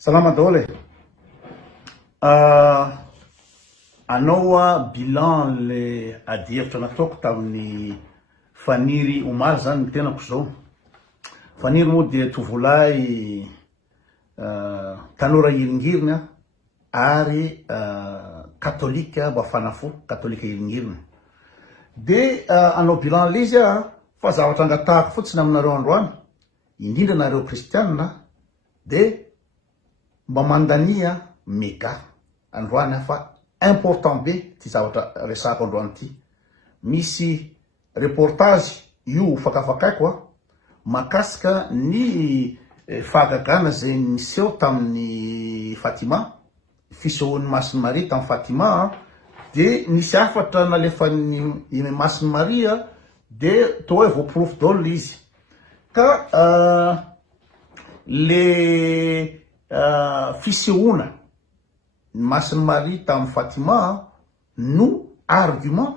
Salama daholo anao bilan le ady hevitra nataoko tamin'ny Faniry Omar zany ny tenako zao. Faniry moa dia tovolahy tanora iringirina ary katolika bafana fo, katolika iringirina. De anao bilan le izy fa zavatra angatahako fotsiny aminareo androany, indrindra nareo kristianina, de mba mandania mega androany fa important be ty zavatra resako androany ty. Misy reportage io fakafakaiko makasika ny fahagagana zay niseho tamin'ny Fatima, fisehoan'ny Masiny Maria tamin'ny Fatima, de nisy afatra nalefan'ny Masiny Maria de toa voaporofo daholo izy. Ka le fisehoana Masiny Maria tamin'ny Fatima no argument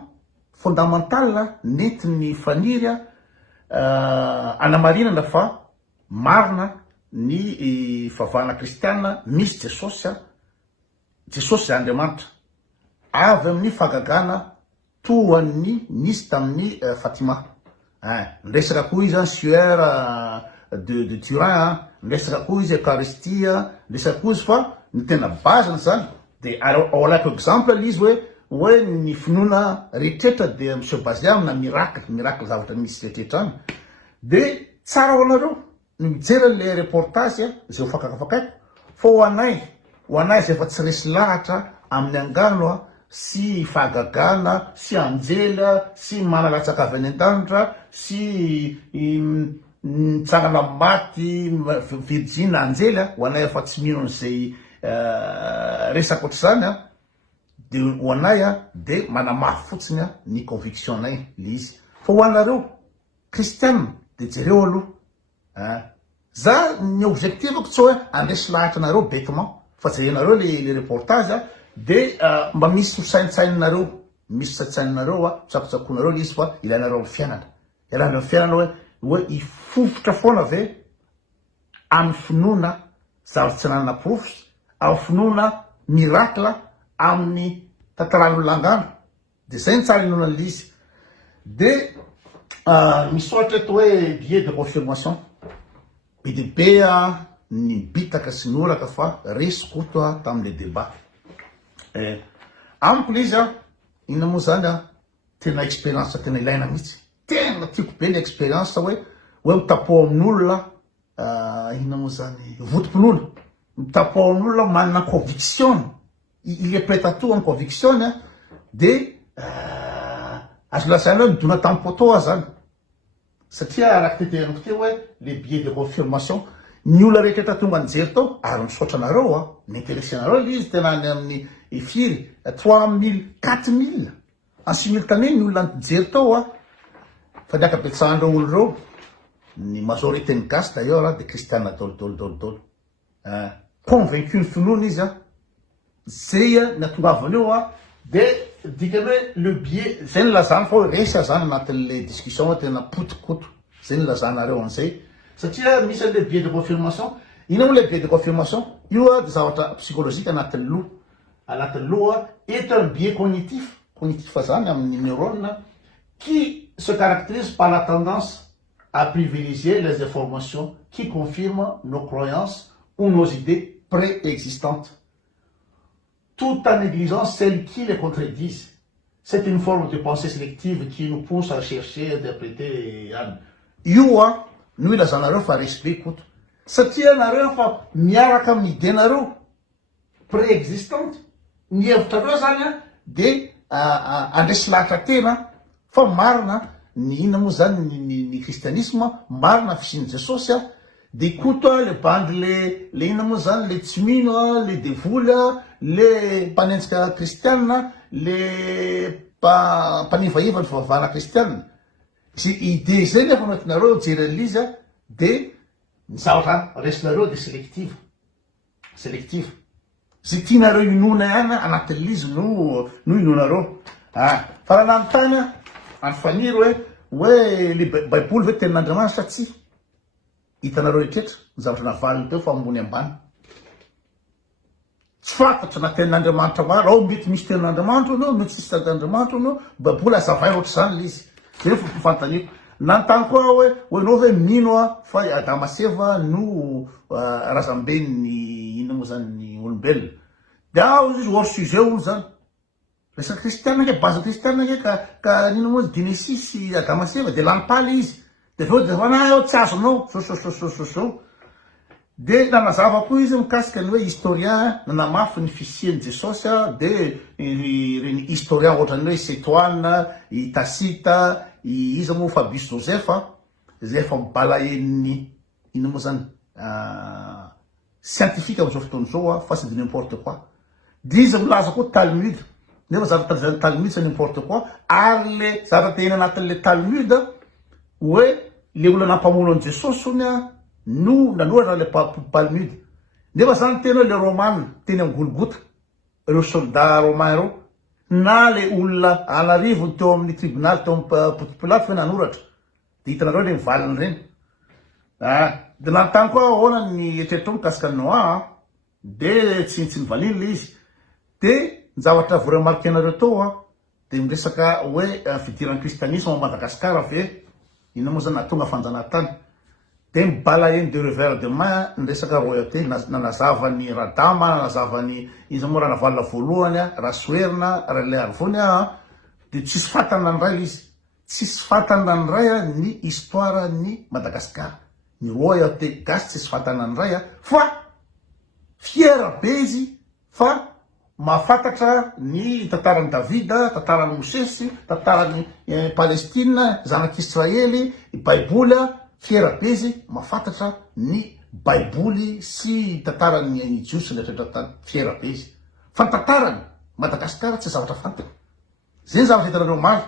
fondamental nentin'ny Faniry anamarinana fa marina ny favahana kristiana misy Jesosy Andriamanitra avy amin'ny fahagagana toan'ny nisy tamin'ny Fatima. Ndresaka koa izy sueur de Turin, ndresaka koa izy Eucharistia, ndresaka koa izy fa ny tena bazany zany. De ao alako exemple izy hoe ny finoana rehetrretra de monsieur basé amina miracle zavatra misy rehetrretra any. De tsara ho anareo ny mijery le reportage zay fakafakaiko, fa ho anay zay efa tsy resy lahatra amin'ny angano sy fahagagana sy anjela sy manalatsaka avy any an-danitra sy mitsangana maty Virgine anjela, ho anay efa tsy mino an'izay resako ohatr'izany de ho anay de manamafy fotsiny ny conviction nay le izy. Fa ho anareo kristianina de jereo aloha za ny objectifako tsy hoe andresy lahatra nareo bêtement, fa jerenareo le reportage de mba misy hosaintsainareo, misy saintsainareo tsakotsakonareo le izy fa ilanareo amin'ny fiainana, ilanareo amin'ny fiainana hoe ifofotra foana ve amin'ny finoana zavatra tsy nanana porofo, amin'ny finoana miracle amin'ny tantaran'olo langano. De zay ny tsara inoana le izy. De misy ohatra eto hoe billet de confirmation, be de be ny bitaka sy ny oraka fa resy koto tamin'le débat. Amiko le izy inona moa zany tena expérience tena ilaina mihitsy, tena tiako be le expérience hoe mitapo amin'olona inona moa zany votom-pon'olona, mitapo amin'olona manana conviction, il est prêt à tout en conviction de azo lasaina hoe midona tamin'ny poto zany. Satria raha teteanako teo hoe le billet de confirmation ny olona rehetra tonga nijery tao ary misaotra anareo n'intéressé anareo le izy tena any amin'ny firy 3000 4000 en simultané ny olona nijery tao fa ny akabetsahandreo olo reo ny majorité ny gasy d'ailleurs de kristiana dolo convaincu ny finoana izy zay natongavany eo de dikany hoe le billet zay nilazana fa hoe resy zany anatin'le discussion tena potokoto, zay nilazanareo an'izay. Satria misy le billet de confirmation, ina moa le billet de confirmation io de zavatra psychologique anatin'ny loha est un biais cognitif zany amin'ny neurones qui se caractérise par la tendance à privilégier les informations qui confirment nos croyances ou nos idées préexistantes, tout en négligeant celles qui les contredisent. C'est une forme de pensée sélective qui nous pousse à chercher, interpréter. Nous ilazanareo fa respect koto. Satria nareo fa miaraka amin'ny idenareo préexistante, ny hevitrareo zany de andresy lahatra tena fa marina ny inona moa zany ny kristianisme, marina fisian'i Jesosy de koto le bandy le inona moa zany le tsy mino le devoly le mpanenjika kristianina, le mpanivaiva ny fivavahana kristianina. Zay idée zay nefa anatinareo jery an'izy de ny zavatra resinareo de sélective. Zay tianareo inona ihany anatin'izy no inonareo. Fa raha nanontany any Faniry hoe le baiboly ve tenin'Andriamanitra tsy hitanareo rehetrretra ny zavatra navaliny teo fa ambony ambany. tsy fantatra na tenin'Andriamanitra maro ao mety misy tenin'Andriamanitra anao mety tsisy tenin'Andriamanitra anao babola azavay ohatry zany le izy zay fantaniko nantany koa hoe anao hoe mino fa Adama Seva no razamben'ny ino moa zany ny olombelona de izy hors sujet olo zany resaky kristianina ke base kristianina ke ka nino moa Genesis Adama Seva de lany paly izy de aveo de fana tsy azonao so de nanazava koa izy mikasika ny hoe historien nanamafy ny fisian'i Jesosy de reny historien ohatrany hoe Setoane i Tasita izy moa Fabius Joseph zay efa mibalaen'ny ino moa zany scientifique am'izao fotoana zao fa c'est de n'importe quoi de izy milaza koa Talmud nefa zavatra zany Talmud c'est n'importe quoi ary le zavatra tena anatin'le Talmud hoe le olona nampamono an Jesosy ony no nanoratra le Talmud nefa zany tena hoe le Romain teny amin'ny Golgota ireo soldat romain reo na le olona anarivo teo amin'ny tribunal teo amin'ny Pilato fe nanoratra de hitanareo le mivaliny reny de nantany koa ahoana ny eritreritro mikasika ny Noa de tsy nivaliny le izy de ny zavatra voaremarqué anareo teo de miresaka hoe fidiran'ny kristianisme ao Madagasikara ve ino moa zany natonga fanjanahantany de mibala eny de revers de main niresaka royauté nanazavany Radama nanazavany izy moa raha navalina voalohany rasoerina raha le arvony de tsisy fatana ny ray izy tsisy fatana ny ray ny histoire ny Madagasikara ny royauté gasy tsisy fatana ny ray fa fiera be izy fa mahafantatra ny tantaran'ny Davida, tantaran'ny Mosesy, tantaran'ny Palestine, zanak'Israely, Baiboly fiera be izy mahafantatra ny Baiboly sy tantaran'ny Jiosy rehetra tany fiera be izy fa tantarany Madagasikara tsy zavatra fantatra zay zavatra hitanareo maro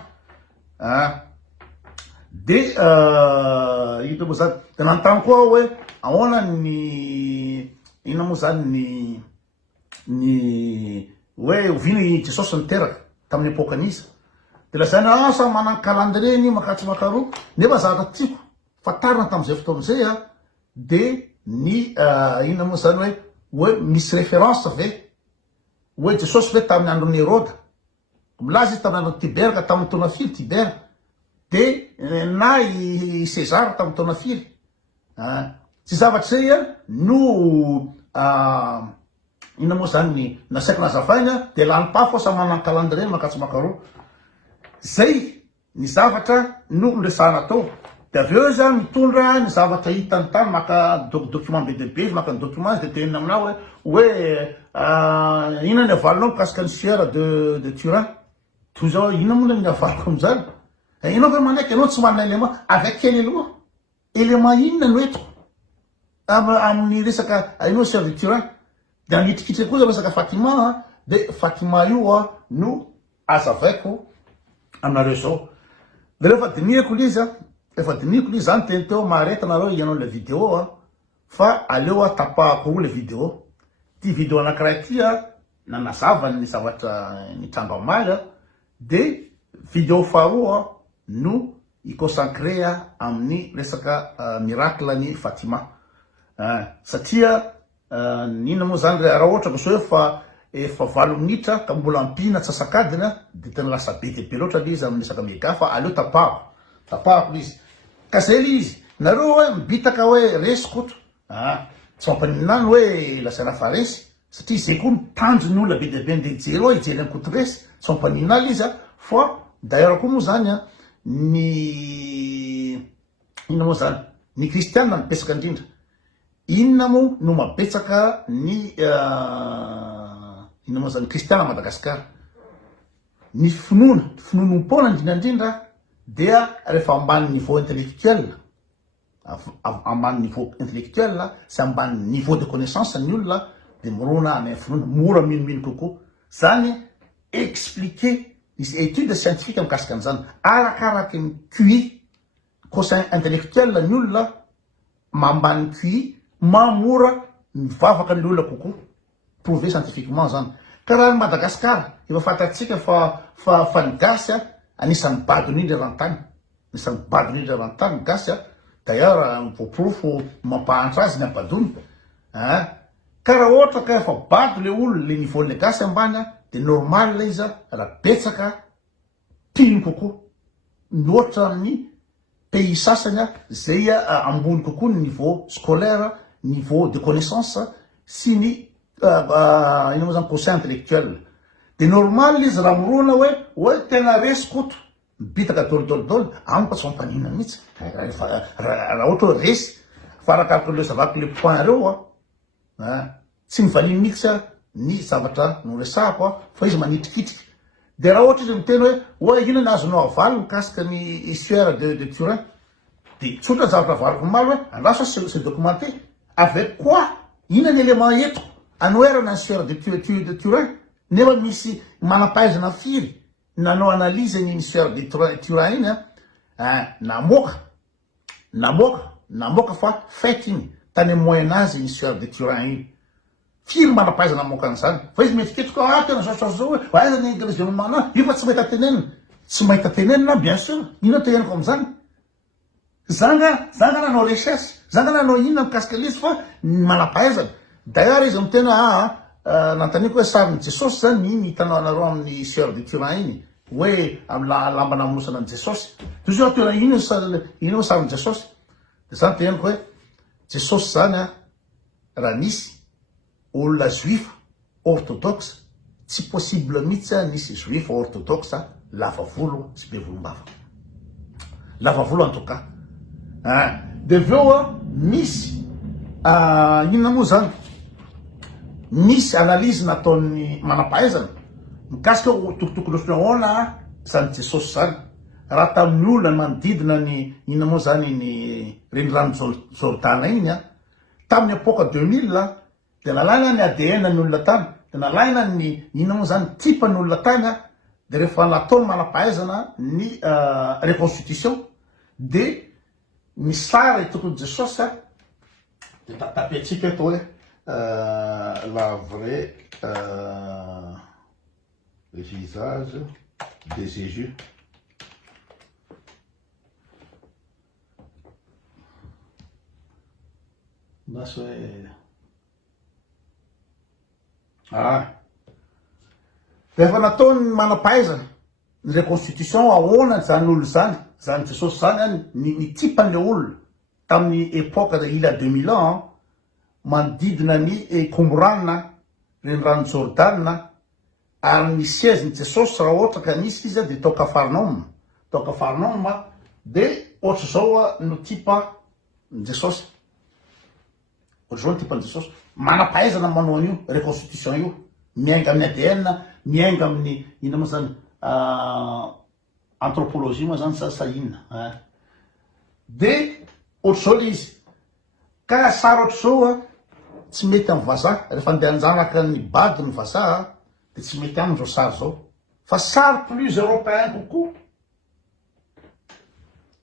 de ino moa zany de nantany koa hoe ahoana ny ino moa zany ny hoe oviny Jesosy niteraka tamin'ny epokan'iza de lazana sa manany calendrier makatry makaroa nefa zavatra tiako fatarina tamin'izay fotoana zay de ny ino moa zany hoe misy référence ve hoe Jesosy ve tamin'ny andron'ny Herode milaza izy tamin'ny andron'ny Tibère ka tamin'ny taona firy Tibère de na i César tamin'ny taona firy tsy zavatra zay no ino moa zany nasaiko nazavaina de lany pafo sa manany calendrier makatry makaroa zay ny zavatra no niresahana tao de aveo izy mitondra ny zavatra hitany tany maka document be de be maka ny document de tenina aminao hoe ina ny avalinao mikasika ny sieur de Turin to zao ina moa ny avaliko amizany inao ve manaiky anao tsy manana élément avec quel élément élément inona no etiko amin'ny resaka inao sieur de Turin de anitrikitra koa za resaka Fatima de Fatima io no azavaiko aminareo zao de rehefa dinihako lizy efa dinihako lizy zany teny teo mareta nareo ianao le vidéo fa aleo tapahako roa le vidéo ty vidéo anakiray ty nanazavany ny zavatra nitranga amaly de vidéo faharoa no iconsacré amin'ny resaka miracle ny Fatima satria nina moa zany raha ohatra ko so efa 8 minitra ka mbola ampina tsasakadina de tena lasa be de be loatra izy amin'ny resaka mega fa aleo tapahako izy ka zay izy nareo hoe mibitaka hoe resy koto tsy mampaninany hoe lasaina fa resy satria zay koa mitanjo ny olona be de be nde hijery hijery any koto resy tsy mampaninany izy fa d'ailleurs koa moa zany ny ino moa zany ny kristianina mipesaka indrindra inona moa no mabetsaka ny ino moa zany kristiana Madagasikara ny finonom-pona indrindrandrindra dia rehefa ambany niveau intellectuel ambany niveau intellectuel sy ambany niveau de connaissance ny olona de mirona amin'ny finoana mora minomino kokoa zany expliquer misy étude scientifique mikasika an'izany arakaraky ny QI quotient intellectuel ny olona mambany QI mamora mivavaka ny olona kokoa prouvé scientifiquement zany karaha ny Madagasikara efa fantatsika fa ny gasy anisan'ny badiny indra rantany anisan'ny badiny indra rantany gasy d'ailleurs voaporofo mampahantra azy ny abadony ka raha ohatra ka efa bado le olo le niveaun'le gasy ambany de normal izy raha betsaka pino kokoa mihoatra amin'ny pays sasany zay ambony kokoa ny niveau scolaire, niveau de connaissance sy ny ino moa zany quotient intellectuel. De normal izy raha mirona hoe tena resy koto bitaka dolidolidolo amiko tsy mampaninana mihitsy raha ohatra hoe resy fa arakaraka le zavako le point reo tsy mivaliny mihitsy ny zavatra noresahako fa izy manitrikitrika. De raha ohatra izy miteny hoe ino ny azonao avaly mikasika ny histoire de Turin, de tsotra zavatra avaloko maly hoe andraso c'est documenté avec quoi, ino ny élément entiko anoerana ny histoire de Turin, nefa misy manampahaizana firy nanao analyse ny histoire de Turin iny namoaka fa fait iny tany moyen âge ny histoire de Turin iny firy manampahaizana namoaka an'izany. Fa izy mietiketrika tena zao hoe aiza ny église musulmane io fa tsy mahita tenenina, tsy mahita tenenina bien sûr, ino teneniko am'izany, zanga nanao recherche, zanga nanao inona mikasika l'izy fa manampahaizana. D'ailleurs izy mitena nantaniko hoe sarin'ny Jesosy zany iny hitanao anareo amin'ny histoire de Turin iny hoe amin'ny lamba namonosana ny Jesosy. Toujours tena ino sarin'ny Jesosy. De zany teneniko hoe Jesosy zany raha nisy olona juif orthodoxe tsy possible mihitsy nisy juif orthodoxe lava volo sy be volombava, lava volo en tout cas. De veo misy inona moa zany, misy analyse nataon'ny manampahaizana mikasika tokotokony ahoana zany Jesosy zany raha tamin'ny olona manodidina ny inona moa zany ny renirano Jordana iny tamin'ny epoka 2000 de nalaina ny ADN ny olona tany, de nalaina ny inona moa zany type ny olona tany de rehefa nataony manampahaizana ny reconstitution de ny sary tokony Jesosy de tapetsika eto hoe la vraie visage de Jésus. That's way. Rehefa nataony manampahaizana ny reconstitution ahoana zany olo zany Jesosy zany ny tipan'le olona tamin'ny epoka il y a 2000 ans manodidina ny komborana renirano Jordana ary ny siège ny Jesosy raha ohatra ka nisy izy de tao Kafarnaum de ohatra zao no tipa ny Jesosy, ohatra zao no tipa ny Jesosy manampahaizana manao an'io reconstitution io miainga amin'ny ADN, miainga amin'ny ina moa zany anthropologie moa zany sa inona de ohatra zao le izy ka sara ohatra zao tsy mety amin'ny vazaha rehefa andeha anjanaka ny bady ny vazaha de tsy mety amindreo sary zao fa sary plus européen kokoa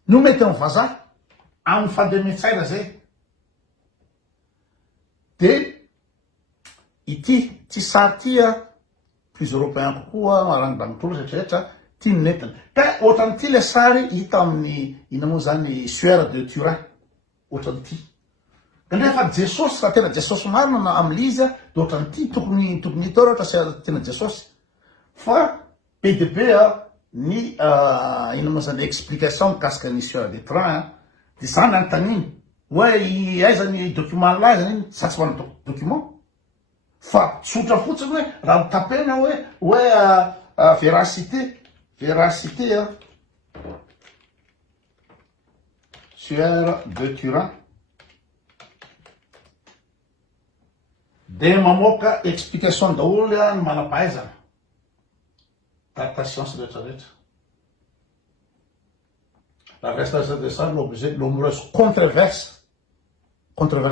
no mety amin'ny vazaha amin'ny fandemetsaina zay. De ity sary ty plus européen kokoa maranidranitolo rehetrarehetra ty minentina ka ohatran'ity le sary hita amin'ny ina moa zany histoire de Turin ohatran'ity. Nefa Jesosy raha tena Jesosy marina amin'izy de ohatran'ity tokony hitao ohatra sy tena Jesosy fa be de be ny ina moa zany explication mikasika ny histoire de Turin de zany antaniny hoe aiza ny document laza iny sa tsy mana document fa tsotra fotsiny hoe raha mitapena hoe véracité histoire de Turin de mamoaka explication daholo ny manampahaizana ta science rehetrarehetra. La reste de ça l'humoureuse controverse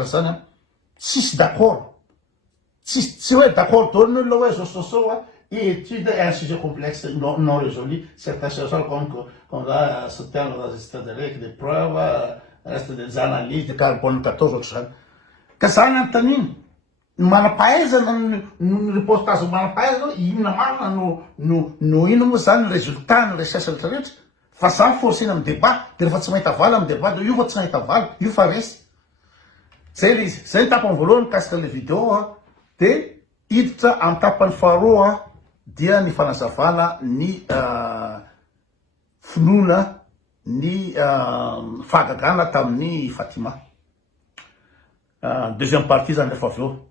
zany tsisy d'accord, tsy hoe d'accord daholo ny olona hoe zao étude un sujet complexe non résolu, certaines choses comme là se tient dans des preuves, reste des analyses de carbone 14 ohatra zany ka zany antaniny manampahaizana ny reportage manampahaizana inona marina no ino moa zany résultat ny recherche rehetrarehetra fa zany forcena amin'ny débat de rehefa tsy mahita valy amin'ny débat de io fa tsy mahita valy io fa resy zay le izy. Zay ny tapany voalohany mikasika le vidéo De hiditra amin'ny tapany faharoa dia ny fanazavana ny finoana ny fahagagana tamin'ny Fatima. Deuxième partie zany rehefa avy eo